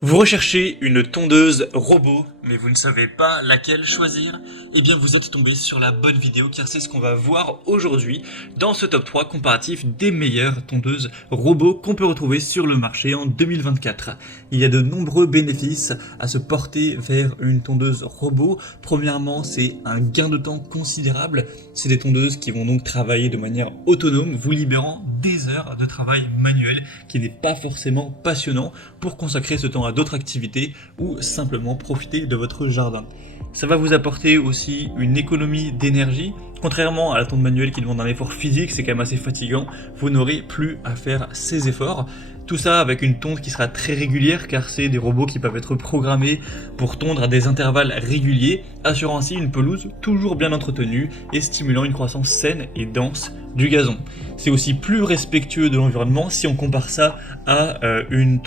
Vous recherchez une tondeuse robot, mais vous ne savez pas laquelle choisir? Eh bien vous êtes tombé sur la bonne vidéo car c'est ce qu'on va voir aujourd'hui dans ce top 3 comparatif des meilleures tondeuses robots qu'on peut retrouver sur le marché en 2024. Il y a de nombreux bénéfices à se porter vers une tondeuse robot. Premièrement, c'est un gain de temps considérable. C'est des tondeuses qui vont donc travailler de manière autonome, vous libérant des heures de travail manuel qui n'est pas forcément passionnant pour consacrer ce temps à d'autres activités ou simplement profiter de votre jardin. Ça va vous apporter aussi une économie d'énergie. Contrairement à la tonde manuelle qui demande un effort physique, c'est quand même assez fatigant, vous n'aurez plus à faire ces efforts. Tout ça avec une tonde qui sera très régulière car c'est des robots qui peuvent être programmés pour tondre à des intervalles réguliers, assurant ainsi une pelouse toujours bien entretenue et stimulant une croissance saine et dense du gazon. C'est aussi plus respectueux de l'environnement si on compare ça à une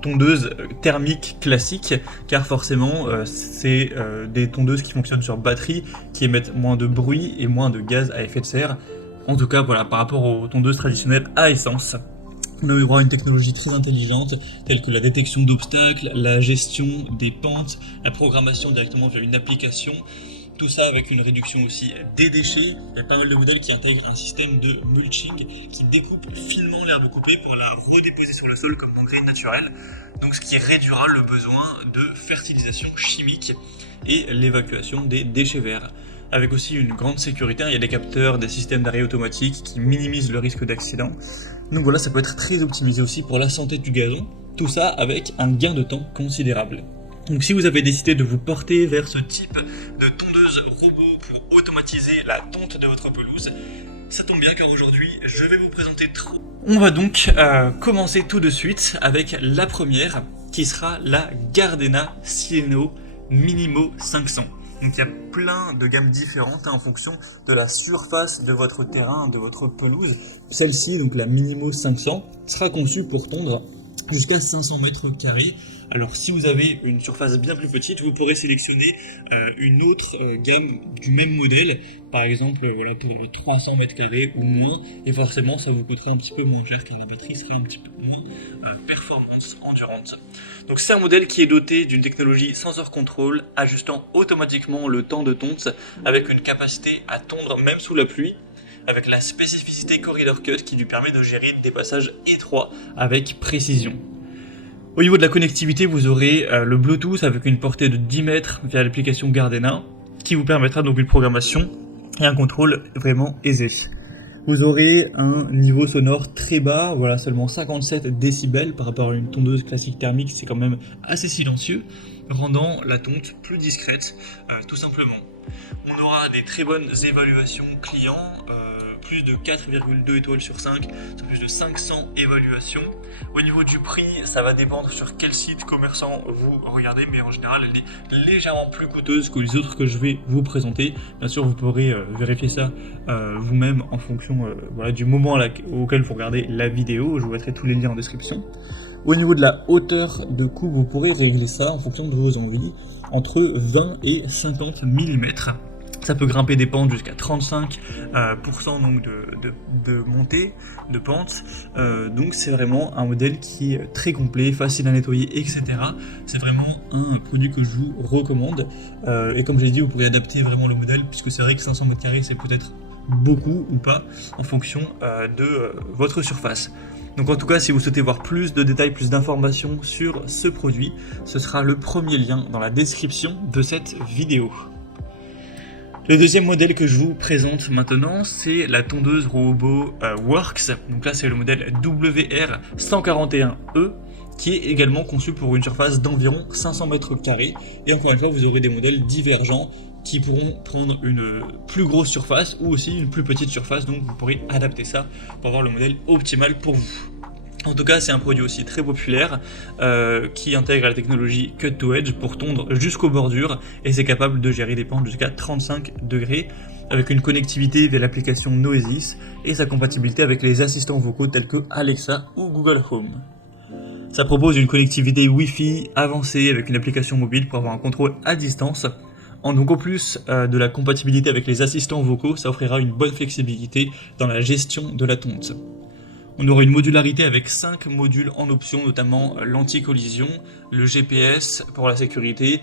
tondeuse thermique classique, car forcément c'est des tondeuses qui fonctionnent sur batterie, qui émettent moins de bruit et moins de gaz à effet de serre. En tout cas, voilà, par rapport aux tondeuses traditionnelles à essence. On a eu droit à une technologie très intelligente, telle que la détection d'obstacles, la gestion des pentes, la programmation directement via une application. Tout ça avec une réduction aussi des déchets. Il y a pas mal de modèles qui intègrent un système de mulching qui découpe finement l'herbe coupée pour la redéposer sur le sol comme d'engrais naturel. Donc ce qui réduira le besoin de fertilisation chimique et l'évacuation des déchets verts. Avec aussi une grande sécurité, il y a des capteurs, des systèmes d'arrêt automatique qui minimisent le risque d'accident. Donc voilà, ça peut être très optimisé aussi pour la santé du gazon. Tout ça avec un gain de temps considérable. Donc si vous avez décidé de vous porter vers ce type de tondeuse robot pour automatiser la tonte de votre pelouse, ça tombe bien car aujourd'hui je vais vous présenter trois. On va donc commencer tout de suite avec la première qui sera la Gardena Sieno Minimo 500. Donc il y a plein de gammes différentes en fonction de la surface de votre terrain, de votre pelouse. Celle-ci, donc la Minimo 500, sera conçue pour tondre jusqu'à 500 mètres carrés. Alors si vous avez une surface bien plus petite, vous pourrez sélectionner une autre gamme du même modèle, par exemple voilà, pour les 300 mètres carrés ou moins, et forcément ça vous coûtera un petit peu moins cher car la batterie sera un petit peu moins performance endurante. Donc c'est un modèle qui est doté d'une technologie sensor control, ajustant automatiquement le temps de tonte avec une capacité à tondre même sous la pluie, avec la spécificité Corridor Cut qui lui permet de gérer des passages étroits avec précision. Au niveau de la connectivité, vous aurez le Bluetooth avec une portée de 10 mètres via l'application Gardena, qui vous permettra donc une programmation et un contrôle vraiment aisé. Vous aurez un niveau sonore très bas, voilà, seulement 57 décibels par rapport à une tondeuse classique thermique, c'est quand même assez silencieux, rendant la tonte plus discrète, tout simplement. On aura des très bonnes évaluations clients, plus de 4,2 étoiles sur 5, sur plus de 500 évaluations. Au niveau du prix, ça va dépendre sur quel site commerçant vous regardez, mais en général, elle est légèrement plus coûteuse que les autres que je vais vous présenter. Bien sûr, vous pourrez vérifier ça vous-même en fonction voilà, du moment auquel vous regardez la vidéo. Je vous mettrai tous les liens en description. Au niveau de la hauteur de coupe, vous pourrez régler ça en fonction de vos envies, entre 20 et 50 mm. Ça peut grimper des pentes jusqu'à 35% donc de montée, de pente. Donc c'est vraiment un modèle qui est très complet, facile à nettoyer, etc. C'est vraiment un produit que je vous recommande. Et comme j'ai dit, vous pouvez adapter vraiment le modèle, puisque c'est vrai que 500 m² c'est peut-être beaucoup ou pas, en fonction de votre surface. Donc en tout cas, si vous souhaitez voir plus de détails, plus d'informations sur ce produit, ce sera le premier lien dans la description de cette vidéo. Le deuxième modèle que je vous présente maintenant, c'est la tondeuse robot Works. Donc là, c'est le modèle WR141E qui est également conçu pour une surface d'environ 500 mètres carrés. Et encore une fois, vous aurez des modèles divergents qui pourront prendre une plus grosse surface ou aussi une plus petite surface. Donc vous pourrez adapter ça pour avoir le modèle optimal pour vous. En tout cas, c'est un produit aussi très populaire qui intègre la technologie Cut to Edge pour tondre jusqu'aux bordures et c'est capable de gérer des pentes jusqu'à 35 degrés avec une connectivité via l'application Noesis et sa compatibilité avec les assistants vocaux tels que Alexa ou Google Home. Ça propose une connectivité Wi-Fi avancée avec une application mobile pour avoir un contrôle à distance. Donc en plus de la compatibilité avec les assistants vocaux, ça offrira une bonne flexibilité dans la gestion de la tonte. On aura une modularité avec 5 modules en option, notamment l'anti-collision, le GPS pour la sécurité,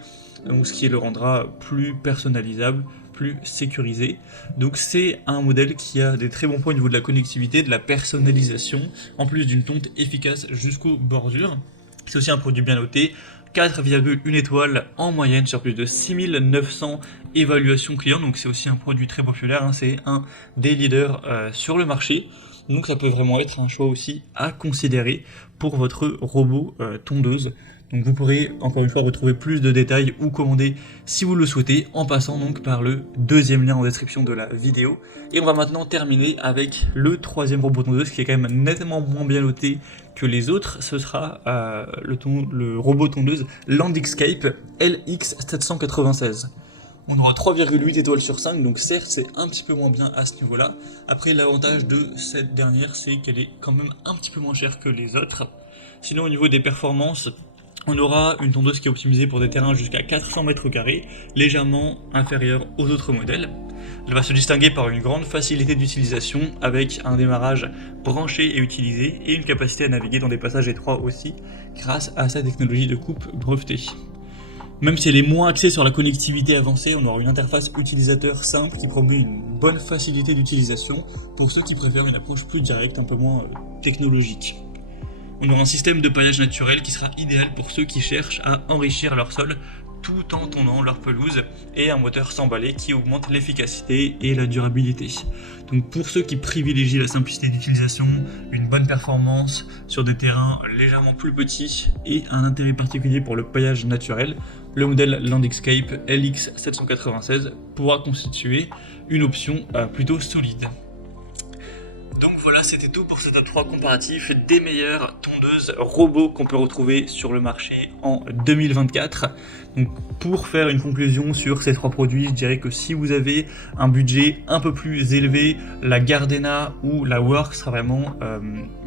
donc ce qui le rendra plus personnalisable, plus sécurisé. Donc c'est un modèle qui a des très bons points au niveau de la connectivité, de la personnalisation, en plus d'une tonte efficace jusqu'aux bordures. C'est aussi un produit bien noté, 4,1 étoiles en moyenne sur plus de 6900 évaluations clients, donc c'est aussi un produit très populaire, hein, c'est un des leaders sur le marché. Donc ça peut vraiment être un choix aussi à considérer pour votre robot tondeuse. Donc vous pourrez encore une fois retrouver plus de détails ou commander si vous le souhaitez en passant donc par le deuxième lien en description de la vidéo. Et on va maintenant terminer avec le troisième robot tondeuse qui est quand même nettement moins bien noté que les autres. Ce sera le robot tondeuse Landixcape LX796. On aura 3,8 étoiles sur 5, donc certes c'est un petit peu moins bien à ce niveau-là. Après l'avantage de cette dernière, c'est qu'elle est quand même un petit peu moins chère que les autres. Sinon au niveau des performances, on aura une tondeuse qui est optimisée pour des terrains jusqu'à 400 mètres carrés, légèrement inférieure aux autres modèles. Elle va se distinguer par une grande facilité d'utilisation avec un démarrage branché et utilisé et une capacité à naviguer dans des passages étroits aussi grâce à sa technologie de coupe brevetée. Même si elle est moins axée sur la connectivité avancée, on aura une interface utilisateur simple qui promeut une bonne facilité d'utilisation pour ceux qui préfèrent une approche plus directe, un peu moins technologique. On aura un système de paillage naturel qui sera idéal pour ceux qui cherchent à enrichir leur sol tout en tondant leur pelouse et un moteur sans balai qui augmente l'efficacité et la durabilité. Donc pour ceux qui privilégient la simplicité d'utilisation, une bonne performance sur des terrains légèrement plus petits et un intérêt particulier pour le paillage naturel, le modèle Landixcape LX796 pourra constituer une option plutôt solide. Donc voilà, c'était tout pour ce top 3 comparatif des meilleures tondeuses robots qu'on peut retrouver sur le marché en 2024. Donc pour faire une conclusion sur ces 3 produits, je dirais que si vous avez un budget un peu plus élevé, la Gardena ou la Work sera vraiment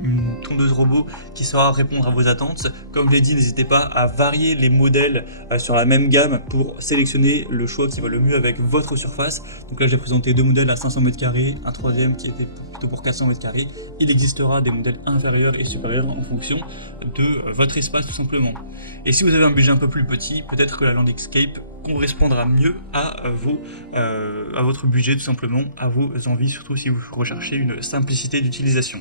une tondeuse robot qui saura répondre à vos attentes. Comme je l'ai dit, n'hésitez pas à varier les modèles sur la même gamme pour sélectionner le choix qui va le mieux avec votre surface. Donc là j'ai présenté 2 modèles à 500 m², un troisième qui était plutôt pour 400 m². Il existera des modèles inférieurs et supérieurs en fonction de votre espace tout simplement. Et si vous avez un budget un peu plus petit, peut-être que la Landixcape correspondra mieux à votre budget tout simplement, à vos envies, surtout si vous recherchez une simplicité d'utilisation.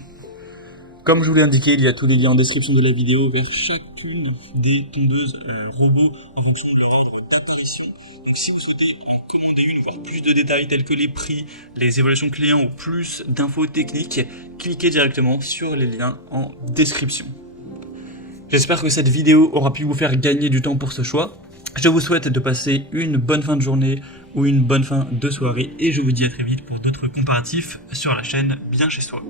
Comme je vous l'ai indiqué, il y a tous les liens en description de la vidéo vers chacune des tondeuses robots en fonction de leur ordre d'apparition. Donc si vous souhaitez en commander une, voir plus de détails tels que les prix, les évaluations clients ou plus d'infos techniques, cliquez directement sur les liens en description. J'espère que cette vidéo aura pu vous faire gagner du temps pour ce choix. Je vous souhaite de passer une bonne fin de journée ou une bonne fin de soirée et je vous dis à très vite pour d'autres comparatifs sur la chaîne Bien Chez Soi.